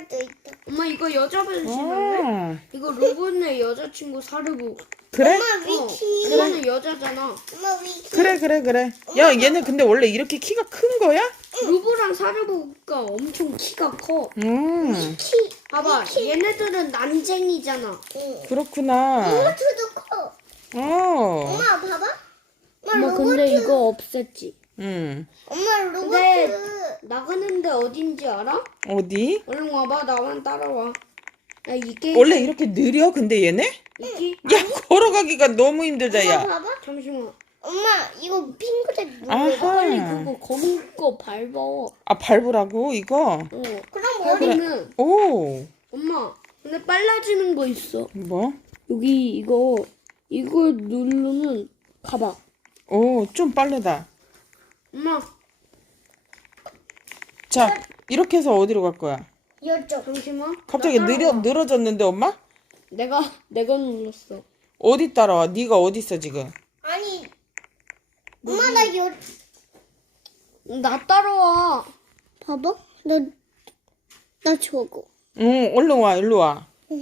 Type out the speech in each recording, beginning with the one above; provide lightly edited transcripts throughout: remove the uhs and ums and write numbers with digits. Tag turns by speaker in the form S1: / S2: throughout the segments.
S1: 또 있다.
S2: 엄마 이거 여자 변신인데? 이거 로봇의 여자친구 사르부.
S3: 그래?
S1: 엄마 위키.
S2: 이거는 여자잖아.
S1: 엄마 위키.
S3: 그래. 야, 얘네 근데 원래 이렇게 키가 큰 거야?
S2: 루브랑 사르부가 엄청 키가 커.
S1: 키.
S2: 봐봐, 얘네들은 난쟁이잖아.
S1: 응.
S3: 그렇구나.
S1: 로봇도 커. 엄마 봐봐. 엄마 로봇.
S2: 근데 이거 없앴지.
S1: 엄마 로봇.
S2: 근데 나가는데 어딘지 알아?
S3: 어디?
S2: 얼른 와봐, 나만 따라와. 야, 이 게임
S3: 원래 이렇게 느려, 근데 얘네?
S2: 있지?
S3: 야, 걸어가기가 너무 힘들다,
S1: 엄마
S3: 야.
S1: 봐봐.
S2: 잠시만.
S1: 엄마 이거 핑크색 눌러.
S2: 빨리
S3: 아하.
S2: 그거 검은 거 밟아.
S3: 아, 밟으라고, 이거?
S2: 어.
S1: 그럼 어디?
S2: 밟으면
S3: 오,
S2: 엄마, 근데 빨라지는 거 있어.
S3: 뭐?
S2: 여기 이거 누르면 가봐.
S3: 오, 좀 빠르다.
S2: 엄마,
S3: 자, 이렇게 해서 어디로 갈 거야?
S1: 이쪽.
S2: 잠시만.
S3: 갑자기
S2: 나 따라와.
S3: 늘어졌는데, 엄마?
S2: 내가 눌렀어.
S3: 어디 따라와? 네가 어디 있어, 지금?
S1: 아니. 엄마 나
S2: 나 따라와.
S1: 봐봐. 나 저거.
S3: 응, 얼른 와, 일로 와.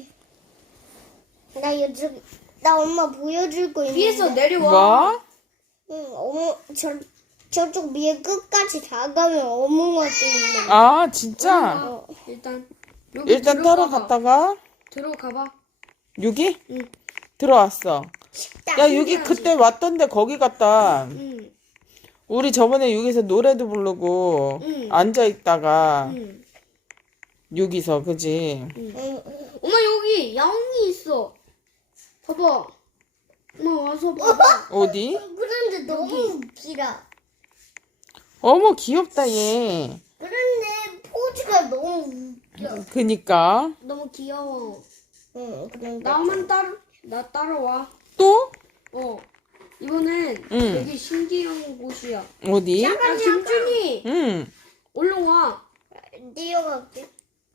S1: 나 요즘 나 엄마 보여줄 거 있는데.
S2: 위에서 내려와.
S3: 뭐?
S1: 응, 저쪽 위에 끝까지 다 가면 어묵어도 있는.
S3: 아, 진짜?
S2: 어, 여기
S3: 일단 따라갔다가,
S2: 들어가봐.
S3: 여기?
S2: 응.
S3: 들어왔어.
S1: 식당.
S3: 야, 여기 그때 왔던데 거기 갔다.
S2: 응.
S3: 우리 저번에 여기서 노래도 부르고
S2: 응.
S3: 앉아있다가
S2: 응.
S3: 여기서, 그지?
S1: 응.
S2: 엄마 여기 야옹이 있어. 봐봐. 엄마 와서 봐봐.
S3: 어디?
S1: 그런데 너무 길어.
S3: 어머, 귀엽다, 얘.
S1: 그런데 포즈가 너무 웃겨.
S3: 그니까.
S2: 너무 귀여워.
S1: 응, 그런데.
S2: 나 따라와.
S3: 또?
S2: 이번엔
S3: 응.
S2: 되게 신기한 곳이야.
S3: 어디?
S2: 야, 김준이!
S3: 응.
S2: 얼른 와.
S1: 뛰어갈게.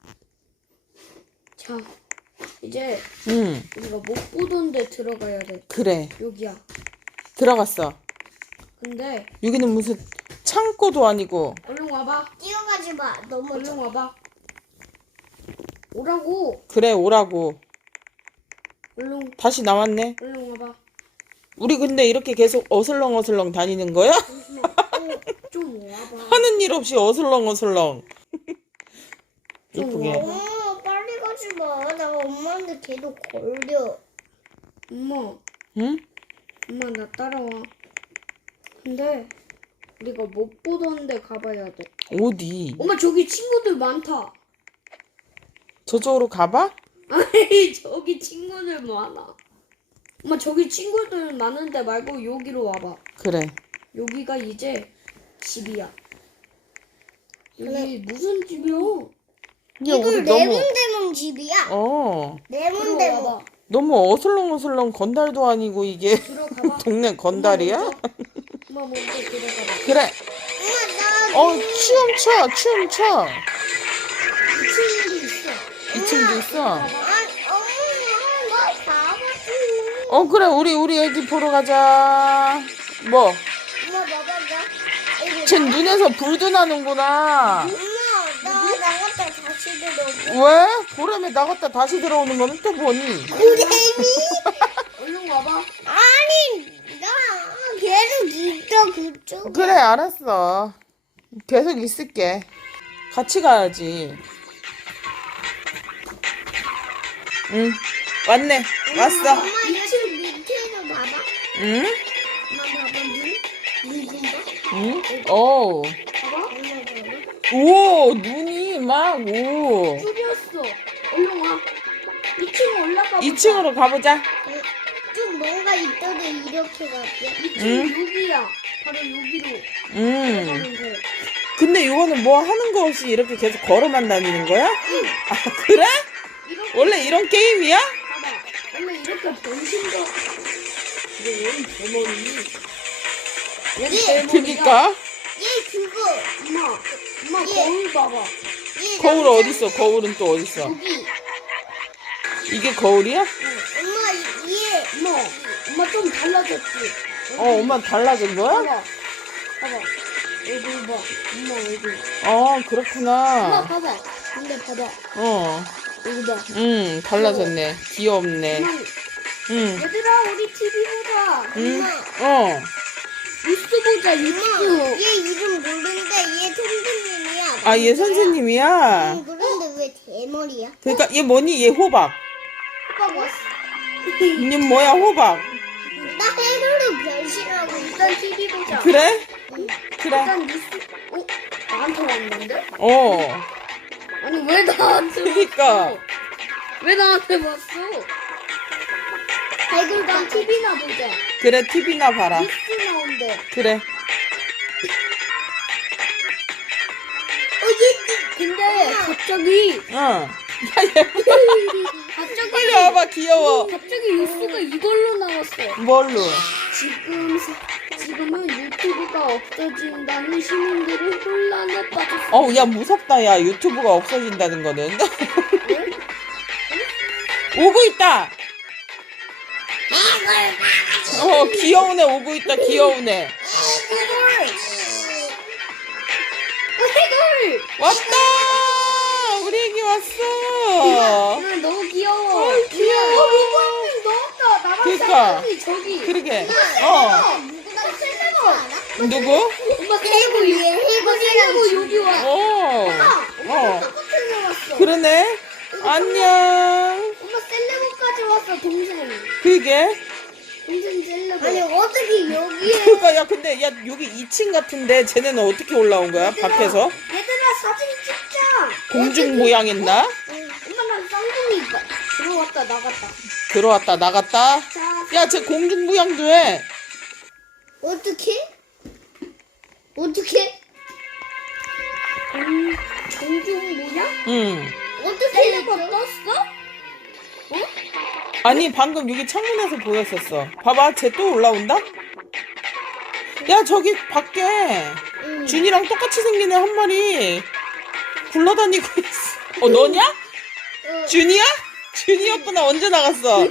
S2: 자, 이제
S3: 응.
S2: 우리가 못 보던 데 들어가야 돼.
S3: 그래.
S2: 여기야.
S3: 들어갔어.
S2: 근데
S3: 여기는 무슨 창고도 아니고.
S2: 얼른 와봐.
S1: 뛰어가지 마. 너무
S2: 얼른 와봐. 오라고.
S3: 그래, 오라고.
S2: 얼른
S3: 다시 나왔네.
S2: 얼른 와봐.
S3: 우리 근데 이렇게 계속 어슬렁어슬렁 다니는 거야?
S2: 잠시만. 좀 와봐.
S3: 하는 일 없이 어슬렁어슬렁.
S2: 좀
S3: 이쁘게.
S2: 와봐.
S1: 엄마 빨리 가지 마. 나 엄마한테 계속 걸려.
S2: 엄마,
S3: 응?
S2: 엄마 나 따라와. 근데 우리가 못 보던 데 가봐야 돼.
S3: 어디?
S2: 엄마 저기 친구들 많다.
S3: 저쪽으로 가봐?
S2: 아니 저기 친구들 많아. 엄마 저기 친구들 많은데 말고 여기로 와봐.
S3: 그래.
S2: 여기가 이제 집이야. 여기 무슨 집이야?
S3: 야, 우리
S1: 이거
S3: 너무,
S1: 네모네모 집이야. 네모네모.
S2: 들어와봐.
S3: 너무 어슬렁어슬렁 건달도 아니고 이게
S2: 들어가봐.
S3: 동네 건달이야?
S2: 엄마 먼저 들어가봐.
S3: 그래.
S1: 엄마 나
S3: 춤춰.
S2: 2층도 있어.
S3: 2층도 있어.
S1: 엄마 나 봐봤지.
S3: 그래. 우리 애기 보러 가자. 뭐?
S1: 엄마 봐봐봐. 이거
S3: 쟨 눈에서 불도 나는구나.
S1: 엄마 나 나갔다 다시 들어오고.
S3: 왜? 보람에 나갔다 다시 들어오는 거는 또 뭐니?
S1: 고래미?
S2: 얼른 와봐.
S1: 아니 나 계속 있어 그쪽.
S3: 그래, 알았어. 계속 있을게. 같이 가야지. 응. 왔네. 왔어.
S1: 엄마 여기 밑에서 봐봐.
S3: 응?
S1: 엄마 봐봐 눈 좀 봐.
S3: 응? 오.
S2: 봐봐.
S1: 엄마 봐봐.
S3: 오, 눈이 막, 오.
S2: 뚫렸어. 얼른 와. 2층 올라가.
S3: 2층으로 가보자.
S1: 좀 뭔가 있어도 이렇게 갈게.
S2: 2층 여기야. 바로 여기로 가면 돼.
S3: 근데 이거는 뭐 하는 거 없이 이렇게 계속 걸어만 다니는 거야? 아, 그래?
S2: 이렇게
S3: 원래 이런 게임이야?
S2: 봐봐. 엄마 이렇게 변신도. 이게 왜 대머리? 얘 대머리야.
S3: 그니까.
S1: 얘 그거
S2: 엄마
S1: 예.
S2: 거울 봐봐.
S1: 얘
S3: 거울
S1: 남자-
S3: 어딨어? 거울은 또 어딨어?
S1: 여기.
S3: 이게 거울이야?
S1: 엄마 얘
S2: 엄마 좀 달라졌지.
S3: 엄마 달라진 거야?
S2: 봐봐. 봐봐. 얼굴 봐. 엄마 얼굴.
S3: 그렇구나.
S2: 봐봐. 근데 봐봐.
S3: 어.
S2: 여기 봐.
S3: 달라졌네. 귀엽네. 응.
S2: 얘들아, 우리 TV 보자.
S3: 응. 어.
S2: 뉴스 보자, 뉴스.
S1: 얘 이름 모르는데 얘 선생님이야.
S3: 아, 얘 선생님이야?
S1: 응, 그런데 왜 대머리야?
S3: 그러니까 얘 뭐니? 얘 호박.
S1: 오빠 왔어.
S3: 얘 뭐야, 호박.
S1: 나 해로를 변신하고 있어.
S2: 일단 TV 보자.
S3: 그래? 그래.
S2: 일단 뉴스. 어? 나한테 왔는데?
S3: 어.
S2: 아니, 왜 나한테
S3: 그니까.
S2: 왔어? 왜 나한테 왔어? 아이고, 일단 TV나 보자.
S3: 그래, TV나 봐라.
S2: 뉴스 나온대.
S3: 그래.
S2: 근데 갑자기
S3: 어. 야, 얘
S2: 갑자기
S3: 빨리 와봐, 귀여워.
S2: 갑자기 뉴스가 이걸로 나왔어.
S3: 뭘로?
S2: 지금은 유튜브가 없어진다는 시민들이 혼란에 빠졌어.
S3: 어우, 야, 무섭다, 야. 유튜브가 없어진다는 거는. 오고 있다. 귀여운 애 오고 있다, 귀여운 애.
S2: 해골!
S3: 왔다! 우리 애기 왔어.
S2: 너무 귀여워.
S3: 귀여워.
S2: 로봇님 넣었다. 나랑
S3: 그니까.
S2: 쌍둥이 저기.
S3: 그러게.
S1: 누구나 셀레버 알아?
S3: 누구?
S2: 엄마 셀레고 여기 와.
S3: 어.
S2: 똑같은 애 왔어.
S3: 그러네. 안녕.
S2: 엄마 셀레고까지 왔어. 동생.
S3: 그게?
S2: 동생 셀레고.
S1: 아니 어떻게 여기에
S3: 그니까, 야, 근데, 야, 여기 2층 같은데, 쟤네는 어떻게 올라온 거야? 밖에서?
S2: 얘들아 사진 찍자.
S3: 공중 모양했나?
S2: 엄마 난 쌍둥이 있다. 들어왔다 나갔다.
S3: 들어왔다, 나갔다.
S2: 자,
S3: 야, 쟤 공중 모양도 해.
S1: 어떻게? 어떻게?
S2: 공중 모양?
S3: 응.
S1: 어떻게
S2: 셀레고
S1: 했어?
S2: 떴어?
S3: 아니, 방금 여기 창문에서 보였었어. 봐봐, 쟤 또 올라온다? 야, 저기 밖에 준이랑 똑같이 생긴 애 한 마리 굴러다니고 있어. 너냐? 준이야? 준이였구나. 언제 나갔어?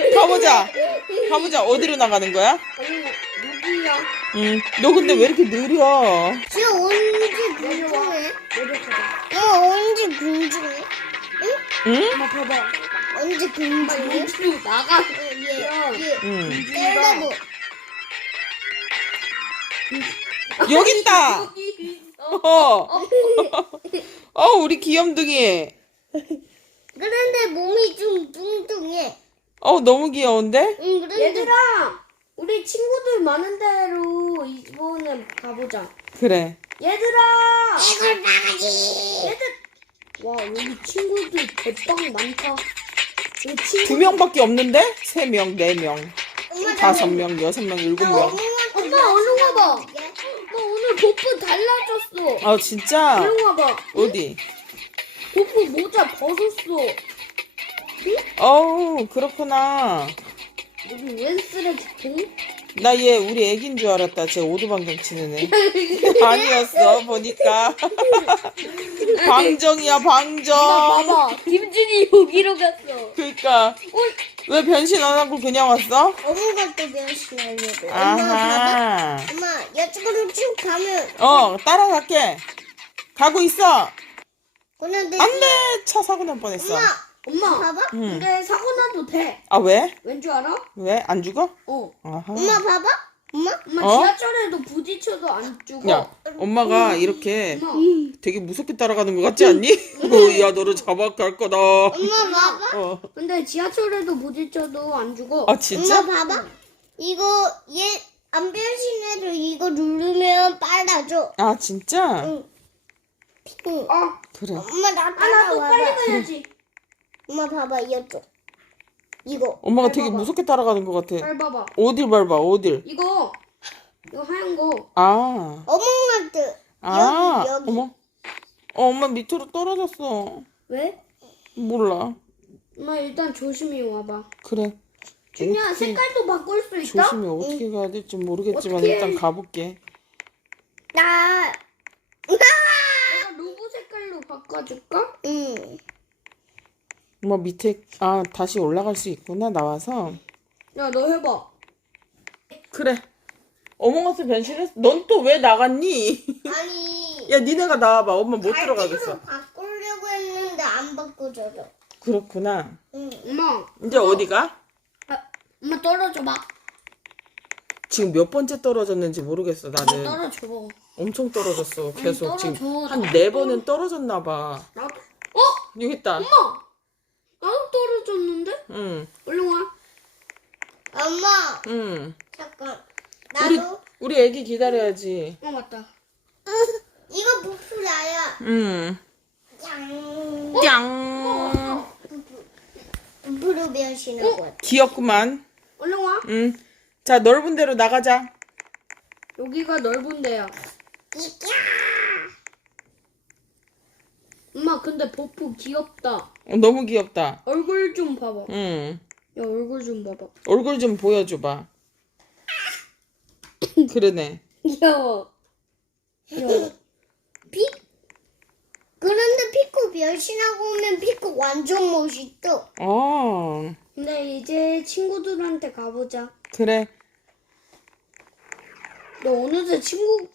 S3: 가보자. 어디로 나가는 거야?
S2: 아니 누구야?
S3: 응. 너 근데 왜 이렇게 느려?
S1: 쟤 언제 궁중해?
S2: 내려가자.
S1: 언제 궁중해?
S3: 응?
S2: 엄마 봐봐.
S1: 언제
S2: 엄마
S1: 궁중해?
S2: 여기로 나가.
S1: 얘
S3: 응.
S1: 셀레버
S3: 여기 있다.
S2: 여기 있어.
S3: 우리 귀염둥이.
S1: 그런데 몸이 좀 뚱뚱해.
S3: 너무 귀여운데?
S1: 응, 그런데
S2: 얘들아, 우리 친구들 많은 데로 이번에 가보자.
S3: 그래.
S2: 얘들아,
S1: 이걸 나가지.
S2: 얘들. 와 여기 친구들 대빵 많다. 여기 친구.
S3: 2명밖에 없는데? 3명, 4명,
S1: 엄마
S3: 5명, 6명, 7명.
S2: 엄마 얼른 와봐. 엄마 오늘 버프 달라졌어.
S3: 진짜?
S2: 얼른 와봐.
S3: 어디?
S2: 버프 모자 벗었어.
S3: 그렇구나.
S2: 여기 웬 쓰레기통?
S3: 나 얘 우리 애기인 줄 알았다. 쟤 오두방정 치는 애. 아니었어, 보니까. 방정이야, 방정.
S2: 봐봐. 김준이 여기로 갔어.
S3: 그니까. 왜 변신 안 하고 그냥 왔어?
S1: 어묵을 또 변신하려고. 엄마 봐봐.
S3: 아하.
S1: 엄마 이쪽으로 쭉 가면
S3: 따라갈게. 가고 있어.
S1: 그런데
S3: 안 돼! 차 사고 날 뻔했어.
S2: 엄마.
S1: 봐봐.
S2: 근데 사고 나도 돼.
S3: 아, 왜?
S2: 왠 줄 알아?
S3: 왜? 안 죽어?
S2: 아하.
S1: 엄마 봐봐. 엄마
S2: 엄마
S3: 어?
S2: 지하철에도 부딪혀도 안 죽어.
S3: 야, 엄마가 이렇게
S2: 엄마.
S3: 되게 무섭게 따라가는 것 같지 않니? 야, 너를 잡아갈 거다.
S1: 엄마 봐봐.
S2: 근데 지하철에도 부딪혀도 안 죽어.
S3: 진짜?
S1: 엄마 봐봐. 이거 얘 안 변신해도 이거 누르면 빨라져.
S3: 진짜?
S1: 응.
S3: 그래.
S1: 엄마 나
S2: 나도
S1: 따라와봐.
S2: 빨리 가야지.
S1: 엄마 봐봐 이쪽. 이거.
S3: 엄마가 되게 무섭게 따라가는 것 같아.
S2: 빨리 봐봐.
S3: 어딜 밟아, 어딜?
S2: 이거 하얀 거.
S1: 어묵만트. 여기.
S3: 어머. 엄마 밑으로 떨어졌어.
S2: 왜?
S3: 몰라.
S2: 엄마 일단 조심히 와봐.
S3: 그래.
S2: 준이야 색깔도 바꿀 수 있다?
S3: 조심히 어떻게 가야 될지 모르겠지만
S2: 어떻게
S3: 일단 가볼게.
S1: 나.
S2: 내가 로봇 색깔로 바꿔줄까?
S1: 응.
S3: 엄마 밑에 다시 올라갈 수 있구나 나와서.
S2: 야 너 해봐.
S3: 그래. 어몽어스 변신했어. 넌 또 왜 나갔니?
S1: 아니.
S3: 야, 니네가 나와봐. 엄마 못
S1: 갈색으로
S3: 들어가겠어.
S1: 바꾸려고 했는데 바꿔줘도.
S3: 그렇구나.
S1: 응.
S2: 엄마.
S3: 이제 어디가?
S2: 엄마 떨어져봐.
S3: 지금 몇 번째 떨어졌는지 모르겠어. 나는
S2: 떨어져.
S3: 엄청 떨어졌어. 계속
S2: 떨어져.
S3: 지금 한 4번은 떨어졌나 봐.
S2: 나도.
S3: 여기 있다.
S2: 엄마. 나도 떨어졌는데?
S3: 응.
S2: 얼른 와.
S1: 엄마,
S3: 응.
S1: 잠깐.
S3: 우리
S1: 나도.
S3: 우리 애기 기다려야지.
S2: 맞다.
S1: 이거 부풀 나야.
S3: 응.
S1: 짱.
S3: 짱.
S1: 부풀로 변신한 것 같아.
S3: 귀엽구만.
S2: 얼른 와.
S3: 응. 자, 넓은 데로 나가자.
S2: 여기가 넓은 데야. 엄마 근데 버프 귀엽다.
S3: 너무 귀엽다.
S2: 얼굴 좀 봐봐.
S3: 응.
S2: 야 얼굴 좀 봐봐.
S3: 얼굴 좀 보여줘봐. 그러네.
S2: 귀여워. 귀여워.
S1: 그런데 피코 변신하고 오면 피코 완전 멋있어.
S3: 어,
S2: 근데 이제 친구들한테 가보자.
S3: 그래.
S2: 너 어느새 친구들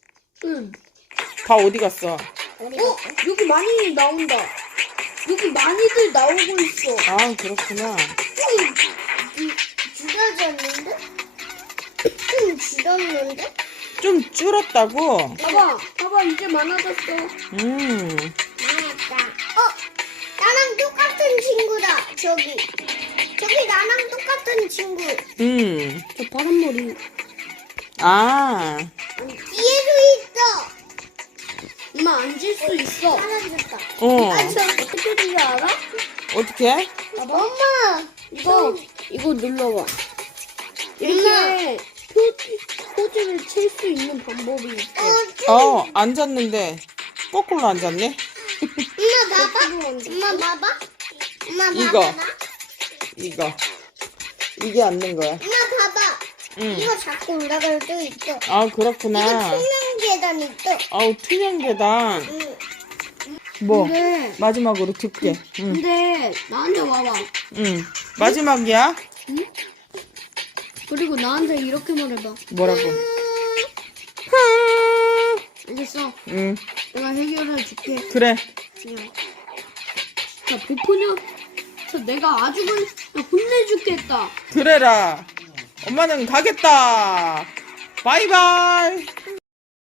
S3: 다 어디 갔어?
S2: 여기 많이 나온다. 여기 많이들 나오고 있어.
S3: 아, 그렇구나.
S1: 줄어졌는데? 좀 줄었는데?
S3: 좀 줄었다고?
S2: 봐봐 이제 많아졌어.
S1: 많았다. 나랑 똑같은 친구다. 저기 나랑 똑같은 친구.
S2: 저 파란 머리.
S3: 아,
S1: 뒤에도 있어.
S2: 엄마 앉을 수 있어.
S1: 사라졌다.
S3: 어.
S2: 저 어떻게 되지 알아?
S3: 어떻게?
S1: 엄마.
S2: 이거 눌러봐.
S1: 엄마.
S2: 이렇게 포즈를 칠 수 있는 방법이 있어.
S3: 앉았는데 거꾸로 앉았네?
S1: 엄마 봐봐. 엄마 봐봐. 엄마 봐봐.
S3: 이거.
S1: 나.
S3: 이게 앉는 거야.
S1: 엄마 봐봐.
S3: 응.
S1: 이거 자꾸 올라갈 때 있어.
S3: 아,
S1: 이거
S3: 그렇구나.
S1: 투명 계단 있어.
S3: 아우, 투명 계단.
S1: 응.
S3: 뭐,
S2: 근데
S3: 마지막으로 듣게. 응.
S2: 근데 나한테 와봐.
S3: 응. 마지막이야?
S2: 그리고 나한테 이렇게 말해봐.
S3: 뭐라고?
S2: 알겠어.
S3: 응.
S2: 내가 해결해 줄게.
S3: 그래.
S2: 그냥. 자 보포녀. 저 내가 아주 그냥 혼내주겠다.
S3: 그래라. 엄마는 가겠다. 바이바이.